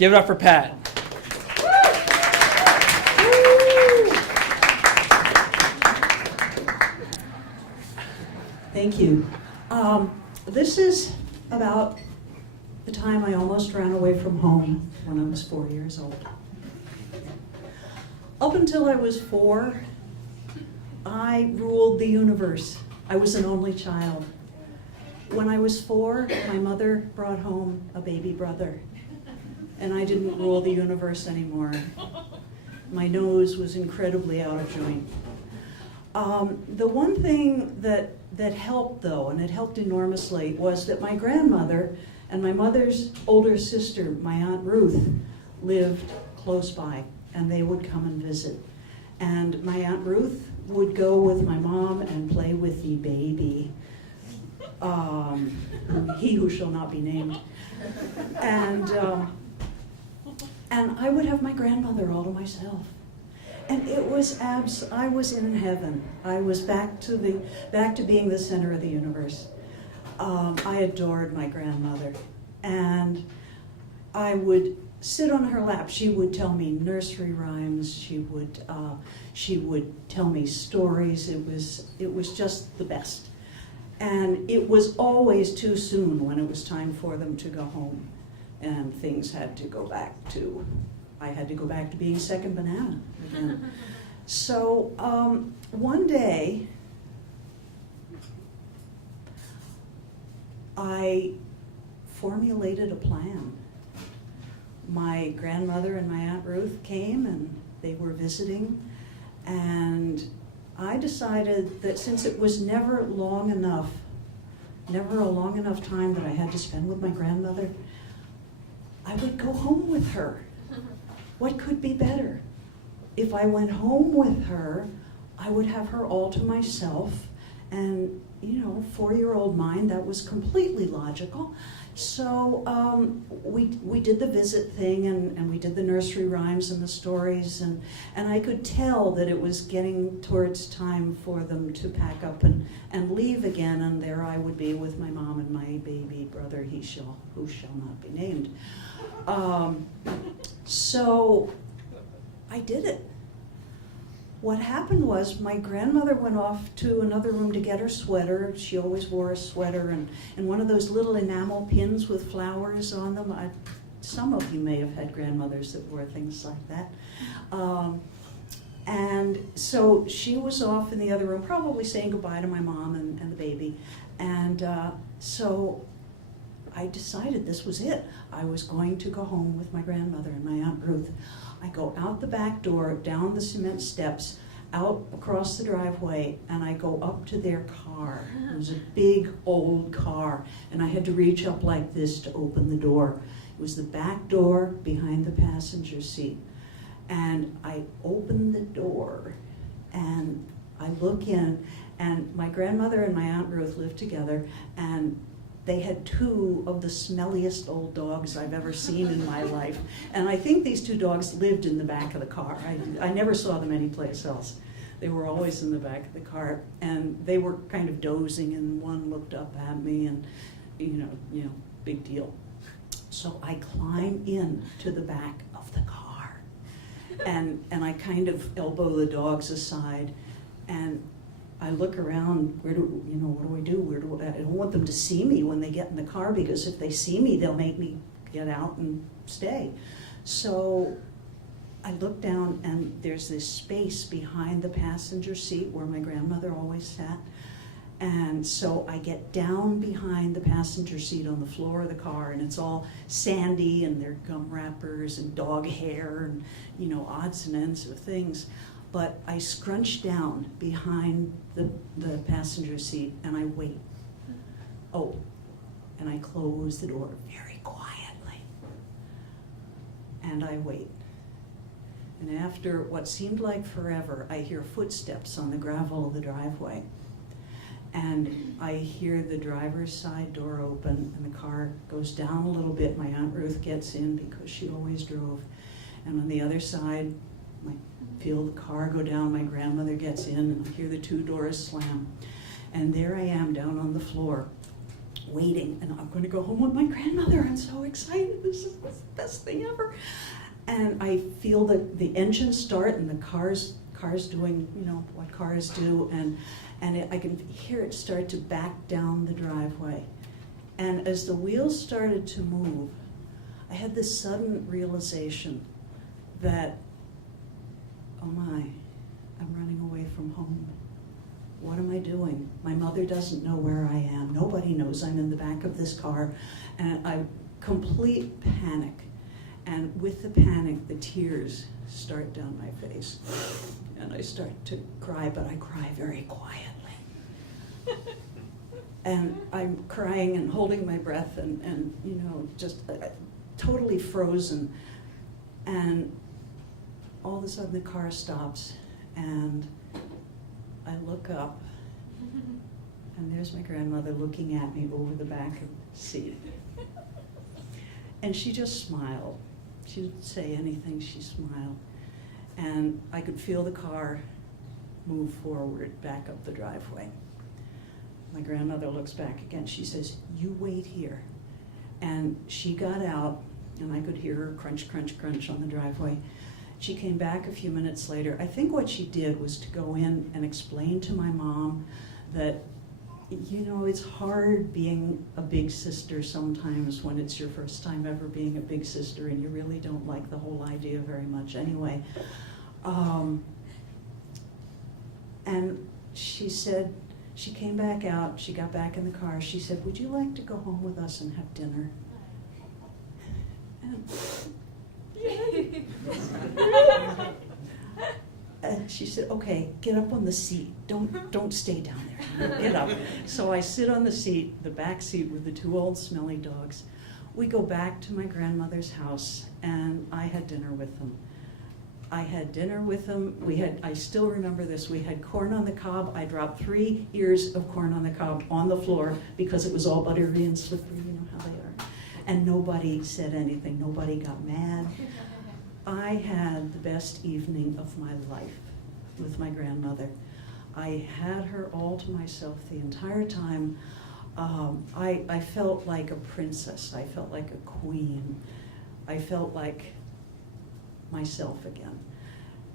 Give it up for Pat. Thank you. This is about the time I almost ran away from home when I was 4 years old. Up until I was 4, I ruled the universe. I was an only child. When I was 4, my mother brought home a baby brother, and I didn't rule the universe anymore. My nose was incredibly out of joint. The one thing that helped, though, and it helped enormously, was that my grandmother and my mother's older sister, my Aunt Ruth, lived close by, and they would come and visit. And my Aunt Ruth would go with my mom and play with the baby, he who shall not be named. And I would have my grandmother all to myself. And it was I was in heaven. I was back to being the center of the universe. I adored my grandmother, and I would sit on her lap. She would tell me nursery rhymes. She would tell me stories. It was just the best. And it was always too soon when it was time for them to go home, and things had to go back to. I had to go back to being second banana again. So one day, I formulated a plan. My grandmother and my Aunt Ruth came and they were visiting, and I decided that since it was never a long enough time that I had to spend with my grandmother, I would go home with her. What could be better? If I went home with her, I would have her all to myself, and 4-year-old mind, that was completely logical. So we did the visit thing, and we did the nursery rhymes and the stories, and I could tell that it was getting towards time for them to pack up and leave again, and there I would be with my mom and my baby brother, who shall not be named. So I did it. What happened was my grandmother went off to another room to get her sweater. She always wore a sweater and one of those little enamel pins with flowers on them. Some of you may have had grandmothers that wore things like that. And so she was off in the other room, probably saying goodbye to my mom and the baby. And so I decided this was it. I was going to go home with my grandmother and my Aunt Ruth. I go out the back door, down the cement steps, out across the driveway, and I go up to their car. It was a big old car, and I had to reach up like this to open the door. It was the back door behind the passenger seat. And I open the door, and I look in, and my grandmother and my Aunt Ruth lived together, and they had 2 of the smelliest old dogs I've ever seen in my life. And I think these 2 dogs lived in the back of the car. I never saw them anyplace else. They were always in the back of the car. And they were kind of dozing, and one looked up at me, and, big deal. So I climb in to the back of the car. And I kind of elbow the dogs aside, and I look around. What do I do? I don't want them to see me when they get in the car, because if they see me, they'll make me get out and stay. So I look down, and there's this space behind the passenger seat where my grandmother always sat. And so I get down behind the passenger seat on the floor of the car, and it's all sandy, and there are gum wrappers and dog hair and, odds and ends of things. But I scrunch down behind the passenger seat, and I wait. Oh, and I close the door very quietly. And I wait. And after what seemed like forever, I hear footsteps on the gravel of the driveway. And I hear the driver's side door open, and the car goes down a little bit. My Aunt Ruth gets in because she always drove. And on the other side, I feel the car go down, my grandmother gets in, and I hear the 2 doors slam. And there I am down on the floor waiting, and I'm going to go home with my grandmother. I'm so excited. This is the best thing ever. And I feel the engine start, and the car's doing, what cars do, and I can hear it start to back down the driveway. And as the wheels started to move, I had this sudden realization that, oh my, I'm running away from home. What am I doing? My mother doesn't know where I am. Nobody knows I'm in the back of this car. And I complete panic. And with the panic, the tears start down my face. And I start to cry, but I cry very quietly. And I'm crying and holding my breath and just totally frozen. And all of a sudden the car stops, and I look up, and there's my grandmother looking at me over the back of the seat. And she just smiled. She didn't say anything, she smiled. And I could feel the car move forward, back up the driveway. My grandmother looks back again. She says, "You wait here." And she got out, and I could hear her crunch, crunch, crunch on the driveway. She came back a few minutes later. I think what she did was to go in and explain to my mom that, it's hard being a big sister sometimes when it's your first time ever being a big sister and you really don't like the whole idea very much anyway. And she said, she came back out, she got back in the car, she said, "Would you like to go home with us and have dinner?" And she said, "Okay, get up on the seat. Don't stay down there. Get up." So I sit on the seat, the back seat with the two old smelly dogs. We go back to my grandmother's house, and I had dinner with them. I still remember this. We had corn on the cob. I dropped 3 ears of corn on the cob on the floor because it was all buttery and slippery, you know how they are. And nobody said anything. Nobody got mad. I had the best evening of my life with my grandmother. I had her all to myself the entire time. I felt like a princess. I felt like a queen. I felt like myself again.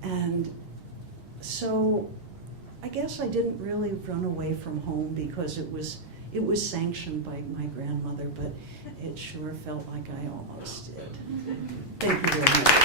And so I guess I didn't really run away from home because it was sanctioned by my grandmother, but it sure felt like I almost did. Thank you very much.